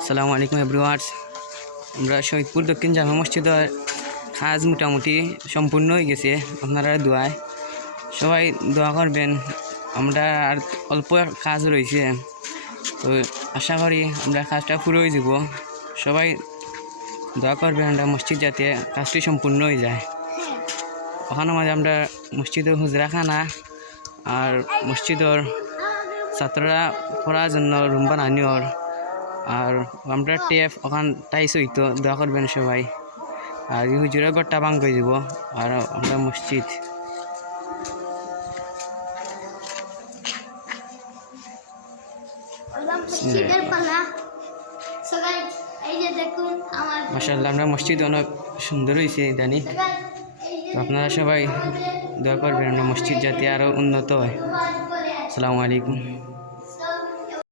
আসসালামু আলাইকুম এভরিওয়ান। আমরা শহীদপুর দক্ষিণ জামা মসজিদের কাজ মোটামুটি সম্পূর্ণ হয়ে গেছে। আপনারা দোয়ায় সবাই দোয়া করবেন। আমরা আর অল্প কাজ রয়েছে, তো আশা করি আমরা কাজটা পুরো হয়ে যাব। সবাই দোয়া করবেন আমরা মসজিদ যাতে কাজটি সম্পূর্ণ হয়ে যায়। ওখানে মাঝে আমরা মসজিদের হুজরাখানা আর মসজিদের ছাত্ররা পড়ার জন্য রুম বানানোর, আর আমরা টেপ ওখান টাইস হইতো। দোয়া করবেন সবাই। আর হুজুরের ঘরটা ভাঙ করে দিব। আর আমরা মসজিদ মাশাআল্লাহ, আমরা মসজিদ অনেক সুন্দর হয়েছে ইদানি। তো আপনারা সবাই দোয়া করবেন আমরা মসজিদ যাতে আরও উন্নত হয়। আসসালামু আলাইকুম।